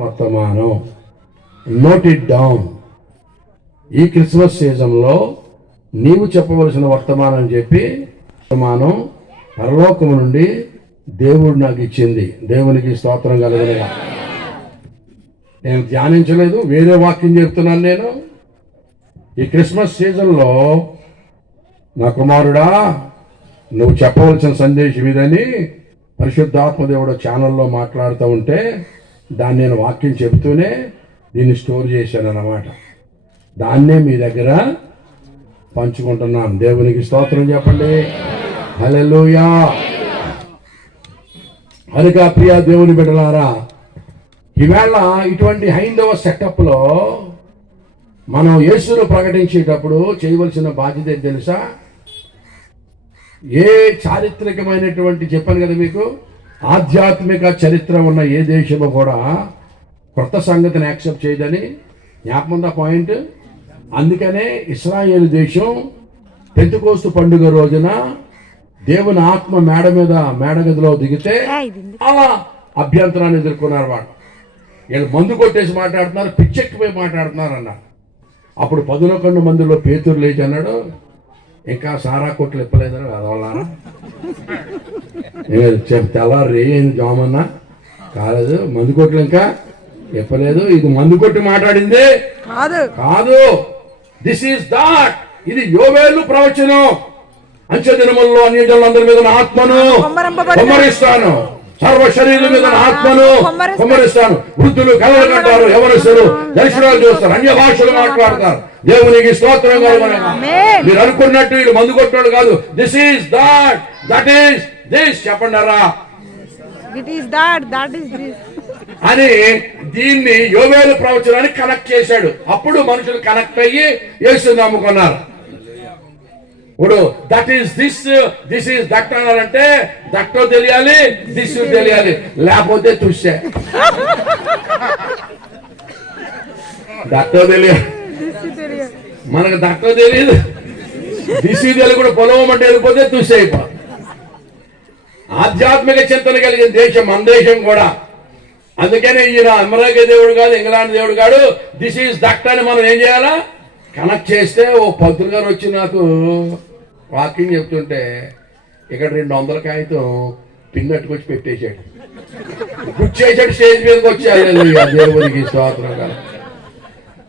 వర్తమానం note it down. ఈ Christmas సీజన్లో నీవు చెప్పవలసిన వర్తమానం అని చెప్పి వర్తమానం పరలోకము నుండి దేవుడు నాకు ఇచ్చింది. దేవునికి స్తోత్రం కలుగునుగా. నేను ధ్యానించలేదు, వేరే వాక్యం చెప్తున్నాను. నేను ఈ క్రిస్మస్ సీజన్లో నా కుమారుడా నువ్వు చెప్పవలసిన సందేశం ఇదని పరిశుద్ధాత్మదేవుడు ఛానల్లో మాట్లాడుతూ ఉంటే దాన్ని నేను వాక్యం చెబుతూనే దీన్ని స్టోర్ చేశాను అన్నమాట. దాన్నే మీ దగ్గర పంచుకుంటున్నాను. దేవునికి స్తోత్రం చెప్పండి. హల్లెలూయా. హరిగా ప్రియ దేవుని బిడ్డలారా, ఈవేళ ఇటువంటి హైందవ సెటప్లో మనం యేసును ప్రకటించేటప్పుడు చేయవలసిన బాధ్యత ఏంటి తెలుసా? ఏ చారిత్రకమైనటువంటి చెప్పాను కదా మీకు, ఆధ్యాత్మిక చరిత్ర ఉన్న ఏ దేశము కూడా కొత్త సంగతిని యాక్సెప్ట్ చేయదని జ్ఞాపకం ఉందా పాయింట్? అందుకనే ఇశ్రాయేలు దేశం పెంతెకోస్తు పండుగ రోజున దేవుని ఆత్మ మేడగదిలో దిగితే అలా అభ్యంతరాన్ని ఎదుర్కొన్నారు. వీళ్ళు మందు కొట్టేసి మాట్లాడుతున్నారు, పిచ్చెక్కిపోయి మాట్లాడుతున్నారు అన్నారు. అప్పుడు 11 మందిలో పేతురు లేచి అన్నాడు, ఇంకా సారా కొట్లు ఇప్పలేదని అదవలారా, తెల్లారు రేయింది జామన్నా కాలేదు, మందు కొట్లు ఇంకా ఇప్పలేదు. ఇది మందు కొట్టి మాట్లాడింది కాదు. This is that. ఇది యోవేలు ప్రవచనం. అంచె దినముల్లో అన్యజనులందరి మీద ఆత్మను కుమ్మరిస్తాను, సర్వ శరీరం మీద ఆత్మను కుమ్మరిస్తాను. వృద్ధులు కలలు కంటారు, యవనస్తులు దర్శనాలు చూస్తారు, అన్య భాషలు మాట్లాడతారు. దేవునికి స్తోత్రం కలుగునుగాక. మీరు అనుకున్నట్టు వీళ్ళు మందు కొట్టాడు కాదు. This is that, that is this చెప్పండారా అని దీన్ని యోవేలు ప్రవచనాన్ని కనెక్ట్ చేశాడు. అప్పుడు మనుషులు కనెక్ట్ అయ్యి యేసుని నమ్ముకున్నారు. ఇప్పుడు that is this is that అన్నారంటే దట్టో తెలియాలి, దిస్ తెలియాలి, లేకపోతే తుష్యే. దట్టో తెలియాలి, మనకు దట్టో తెలియదు, దిస్ తెలియదు కూడా పొలవమంటే వెళ్ళిపోతే తుష్య అయిపో. ఆధ్యాత్మిక చింతన కలిగిన దేశం మన దేశం కూడా. అందుకనే ఈయన అమెరికా దేవుడు కాదు, ఇంగ్లాండ్ దేవుడు కాదు, దిస్ ఈస్ దట్ అని మనం ఏం చేయాలా? కనెక్ట్ చేస్తే ఓ పంతులు గారు వచ్చి నాకు వాకింగ్ చెప్తుంటే ఇక్కడ 200 కాగితం పిన్నట్టుకొచ్చి పెట్టేశాడు, గుచ్చేసాడు, స్టేజ్ మీదకి వచ్చాడు. దేవునికి స్తోత్రం కాదు.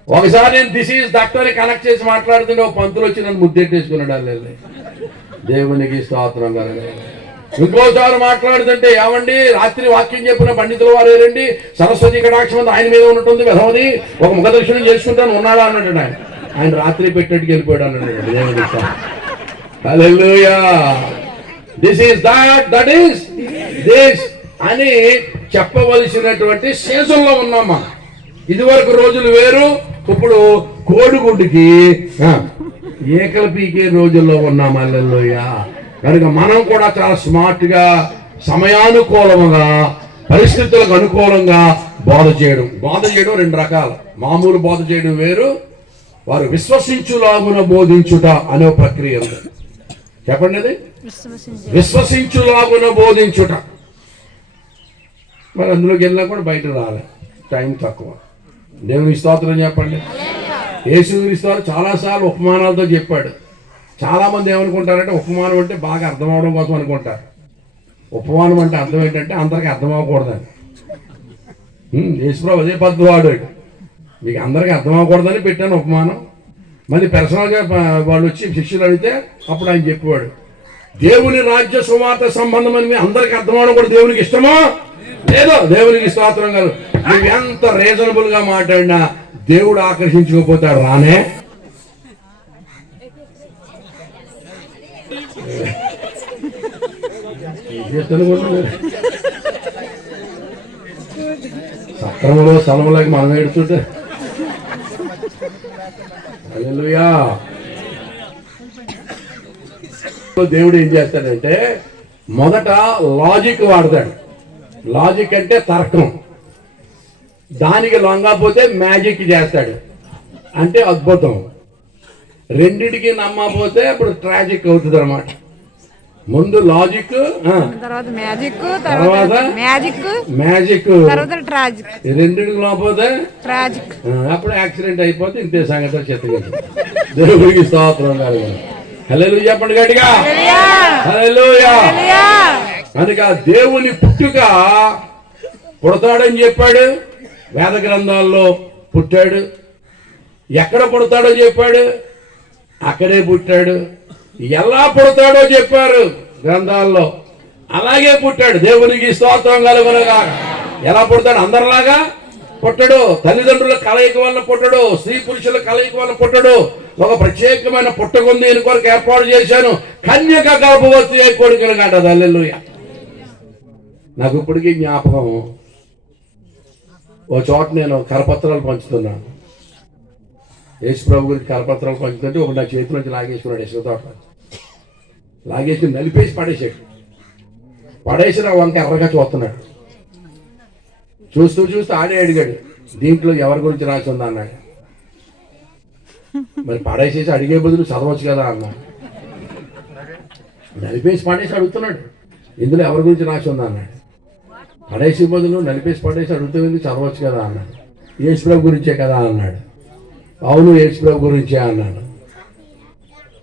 ఒకసారి నేను దిస్ ఈస్ దట్ అని కనెక్ట్ చేసి మాట్లాడుతుంటే ఓ పంతులు వచ్చి నన్ను ముద్దెట్టేసుకున్నాడు. అల్లెల్లి దేవునికి స్తోత్రం కాదు. ఇంకోసారి మాట్లాడుతుంటే ఏమండి రాత్రి వాక్యం చెప్పిన పండితుల వారు ఏరండి, సరస్వతి కటాక్షం ఆయన మీద ఉన్నట్టుంది వెధవది, ఒక ముఖ దర్శనం చేసుకుంటాను ఉన్నాడా అన్నాడు. ఆయన రాత్రి పెట్టేట్టుకు వెళ్ళిపోయాడు అన్నాడు. దేవుని హల్లెలూయా. This is that, that is this అని చెప్పవలసినటువంటి సీజన్లో ఉన్నామా. ఇదివరకు రోజులు వేరు, ఇప్పుడు కోడిగుడ్డుకి ఏకలు పీకే రోజుల్లో ఉన్నాం. హల్లెలూయా. కనుక మనం కూడా చాలా స్మార్ట్ గా, సమయానుకూలంగా, పరిస్థితులకు అనుకూలంగా బోధ చేయడం 2 రకాలు. మామూలు బోధ చేయడం వేరు, వారు విశ్వసించులాగున బోధించుట అనే ప్రక్రియ ఉంది. చెప్పండి, అది విశ్వసించులాగున బోధించుట. మరి అందులోకి వెళ్ళినా కూడా బయట రాలే, టైం తక్కువ. దేవుని స్తోత్రం చెప్పండి. యేసుక్రీస్తు వారు చాలాసార్లు ఉపమానాలతో చెప్పాడు. చాలా మంది ఏమనుకుంటారంటే ఉపమానం అంటే బాగా అర్థం అవడం కోసం అనుకుంటారు. ఉపమానం అంటే అర్థం ఏంటంటే అందరికి అర్థం అవ్వకూడదని. యేసుప్రభు అదే పద్ధతి వాడాడు, మీకు అందరికీ అర్థం అవ్వకూడదని పెట్టాను ఉపమానం. మళ్ళీ పర్సనల్గా వాళ్ళు వచ్చి శిష్యులు అడిగితే అప్పుడు ఆయన చెప్పేవాడు, దేవుని రాజ్య సువార్త సంబంధం అని అందరికి అర్థం అవడం కూడా దేవునికి ఇష్టమో లేదో. దేవునికి స్తోత్రం కాదు. నువ్వు ఎంత రీజనబుల్ గా మాట్లాడినా దేవుడు ఆకర్షించుకోపోతాడు రానే. సక్రమంలో స్థలంలోకి మనం ఏడుతుంటే హల్లెలూయా. దేవుడు ఏం చేస్తాడంటే మొదట లాజిక్ వాడతాడు. లాజిక్ అంటే తర్కం. దానికి లొంగపోతే మ్యాజిక్ చేస్తాడు, అంటే అద్భుతం. రెండిటికి నమ్మకపోతే ఇప్పుడు ట్రాజిక్ అవుతుంది అన్నమాట. ముందు లాజిక్, తర్వాత మ్యాజిక్, తర్వాత మ్యాజిక్, తర్వాత ట్రాజిక్. రెండింటికి లోపోతే ట్రాజిక్. అప్పుడు యాక్సిడెంట్ అయిపోతే ఇంతే సంగతి చెత్తగా. దేవుడికి స్తోత్రం గారు. హల్లెలూయా చెప్పండి గట్టిగా. హల్లెలూయా. అందుకే దేవుని పుట్టుక పుడతాడని చెప్పాడు, వేద గ్రంథాల్లో పుట్టాడు. ఎక్కడ పుడతాడో చెప్పాడు, అక్కడే పుట్టాడు. ఎలా పుడతాడో చెప్పారు గ్రంథాల్లో, అలాగే పుట్టాడు. దేవునికి స్తోత్రం కలుగునుగా. ఎలా పుడతాడు? అందరిలాగా పుట్టడు. తల్లిదండ్రుల కలయిక వల్ల పుట్టడు, స్త్రీ పురుషుల కలయిక వల్ల పుట్టడు. ఒక ప్రత్యేకమైన పుట్టకుంది దీని కొరకు ఏర్పాటు చేశాను. కన్యక గర్భవతి అయి కొడుకులు కంట. హల్లెలూయా. నాకు ఇప్పటికీ జ్ఞాపకం, ఓ చోట నేను కరపత్రాలు పంచుతున్నాను. యేసు ప్రభు గురించి కరపత్రాలు పంచుతుంటే ఒక నా చేతి నుంచి లాగేసుకున్నాడు. ఇసుక తోట లాగేసుకుని నలిపేసి పడేసిన వంక ఎర్రగా చూస్తున్నాడు. చూస్తూ ఆడే అడిగాడు, దీంట్లో ఎవరి గురించి రాసి ఉందా అన్నాడు. మరి పడేసేసి అడిగే బదులు చదవచ్చు కదా అన్నాడు. నలిపేసి పడేసి అడుగుతున్నాడు, ఇందులో ఎవరి గురించి రాసి ఉందా అన్నాడు. పడేసి బదులు నలిపేసి పడేసి అడుగుతుంది, చదవచ్చు కదా అన్నాడు. యేసు ప్రభు గురించే కదా అన్నాడు. అవును యేసు ప్రభు గురించే అన్నాడు.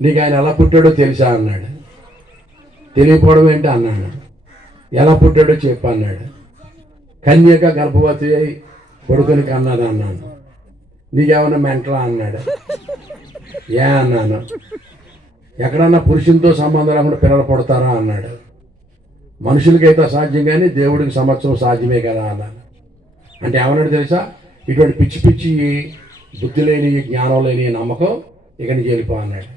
నీకు ఆయన ఎలా పుట్టాడో తెలుసా అన్నాడు. తెలియకపోవడం ఏంటి అన్నాడు. ఎలా పుట్టాడో చెప్పు అన్నాడు. కన్యక గర్భవతి అయి కొడుకునికి అన్నది అన్నాను. నీకేమన్నా మెంటలా అన్నాడు. ఏ అన్నాను. ఎక్కడన్నా పురుషునితో సంబంధం లేకుండా పిల్లలు పుడతారా అన్నాడు. మనుషులకైతే అసాధ్యం కానీ దేవుడికి సంవత్సరం సాధ్యమే కదా అన్నాను. అంటే ఏమన్నాడు తెలుసా, ఇటువంటి పిచ్చి పిచ్చి బుద్ధి లేని జ్ఞానం లేని నమ్మకం ఇక నుంచి వెళ్ళిపో అన్నాడు.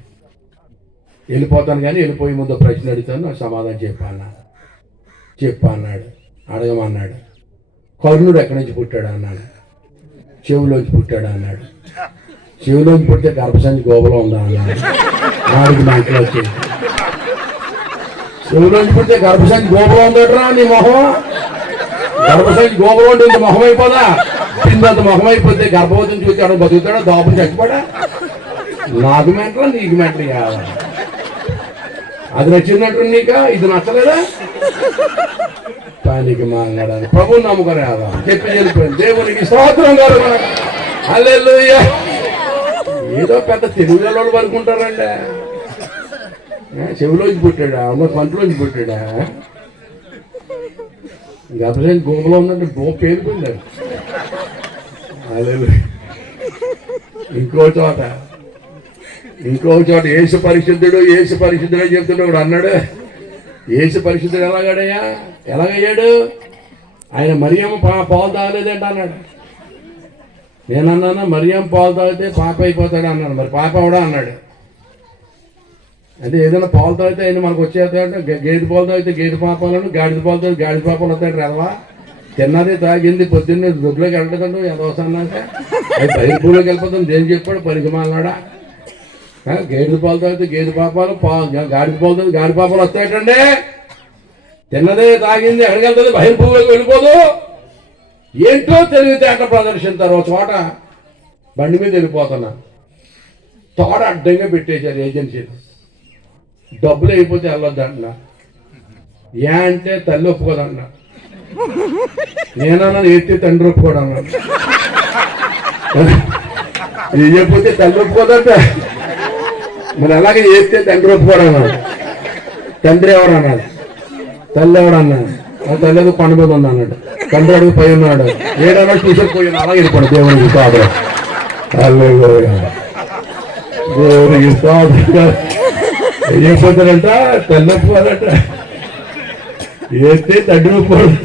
వెళ్ళిపోతాను కానీ వెళ్ళిపోయే ముందు ప్రశ్న అడుగుతాను, నాకు సమాధానం చెప్పు అన్నాడు. అడగమన్నాడు. కర్ణుడు ఎక్కడి నుంచి పుట్టాడు అన్నాడు. చెవులోంచి పుట్టాడు అన్నాడు. చెవులోంచి పుట్టితే గర్భసంచి గోబలో ఉందా అన్నాడు. నాడికి మా ఇంట్లో వచ్చింది. చెవులోంచి పుట్టితే గర్భసంచి గోబలో ఉందట్రా నీ మొహం. గర్భసంచి గోబలో ఉంటే ఇంత మొహం అయిపోదా? ఇంత మొహం అయిపోతే గర్భవతిని చూచాడు బతుకుతాడా, దోపం చచ్చిపోడా? నాకు మెంటలా నీకు మెంటలు కావాలి. అది నచ్చినట్టు నీకా, ఇది నచ్చలేదా? పనికి మాట్లాడాలి. ప్రభు నమ్ముకొని ఆదా చెప్పి వెళ్ళిపోయింది. దేవునికి స్తోత్రం గారు. హల్లెలూయా. ఏదో పెద్ద తెలుగులో పడుకుంటారండి. చెవిలోంచి పుట్టాడా, ఉన్న పంటలోంచి పుట్టాడా, గర్భసంచి గోపలో ఉన్నట్టు గోప పేరుకుంటాడు. హల్లెలూయా. ఇంకో చోట యేసు పరిశుద్ధుడు చెప్తున్నాడు అన్నాడు. యేసు పరిశుద్ధుడు ఎలాగయ్యాడు? ఆయన మరియమ్మ పాలు తాగలేదంట అన్నాడు. నేనన్నా మరియమ్మ పాలు తాగితే పాప అయిపోతాడు అన్నాడు. మరి పాప అవడా అన్నాడు. అంటే ఏదైనా పాలు తాగితే ఆయన మనకు వచ్చేస్తాయంటే, గేదె పాలు తాగితే గేదె పాపాలను, గాడిద పాలు తాగితే గాడిద పాపాలు వస్తాయంటే రెలవా? తిన్నది తాగింది పొద్దున్నే దొడ్లోకి వెళ్ళదండు ఎంత అవసరం అంటే అది బయలుపూలోకి వెళ్ళిపోతుంది. దేని చెప్పాడు పనికి మాలనాడా? గేదె పాలు తాగితే గేదె పాపాలు, గాడిద పాలు తాగితే గాడి పాపాలు వస్తాయటండి. తిన్నదే తాగింది ఎక్కడికి వెళ్తుంది? బయలుపూలోకి వెళ్ళిపోదు. ఏంటో తెలివితేట ప్రదర్శించారు. ఒక చోట బండి మీద వెళ్ళిపోతున్నా, తోడ అడ్డంగా పెట్టేశారు ఏజెన్సీలు. డబ్బులు అయిపోతే వెళ్ళొద్దంటున్నా. ఏ అంటే తల్లి ఒప్పుకోదన్నా. నేనన్నా ఎత్తి తండ్రి ఒప్పుకోడు అన్నాడు. చెప్పితే తల్లి ఒప్పుకోదంట. మరి అలాగే చేస్తే తండ్రి ఒప్పుకోడు అన్నాడు. తండ్రి ఎవరు అన్నాడు. తల్లి ఎవడు అన్నాడు. ఆ తల్లి ఏదో కొండ మీద ఉంది అన్నాడు. తండ్రి అడుగు పోయి ఉన్నాడు. ఏడన్నా తీసుకుపోయినా అలాగే వెళ్ళిపోడు. దేవునికి స్తోత్రం. దేవునికి స్తోత్రం. ఏం చెప్పిపోతారంట, తల్లి ఒప్పుకోదంట. ఏస్తే తండ్రి ఒప్పుకోడు.